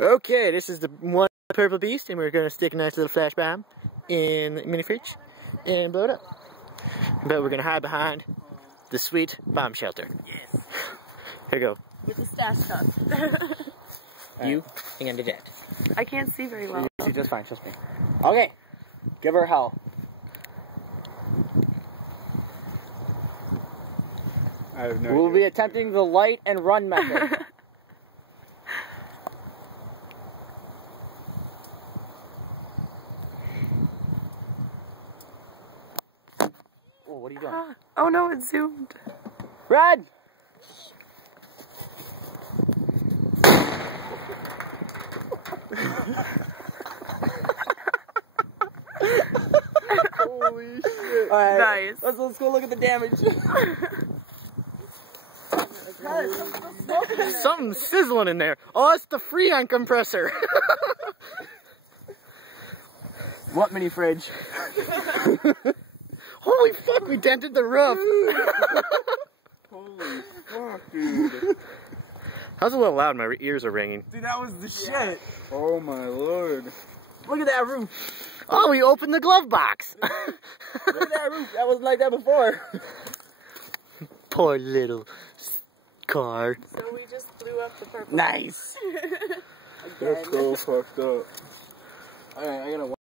Okay, this is the one purple beast, and we're going to stick a nice little flash bomb in the mini fridge and blow it up. But we're going to hide behind the sweet bomb shelter. Yes. Here we go. With the stash stuff. You hang on to that. I can't see very well. You see just fine, trust me. Okay, give her hell. I have no We'll idea. be attempting the light and run method. Oh, what are you doing? Oh no, it zoomed. Red! Holy shit. Alright, Nice. let's go look at the damage. Something's sizzling in there. Oh, it's the Freon compressor. What mini fridge? Holy fuck, we dented the roof. Holy fuck, dude. That was a little loud, my ears are ringing. Dude, that was the shit. Oh my lord. Look at that roof. Oh, we opened the glove box. Look at that roof. That wasn't like that before. Poor little car. So we just blew up the purple. Nice. That's so fucked up. Alright, I gotta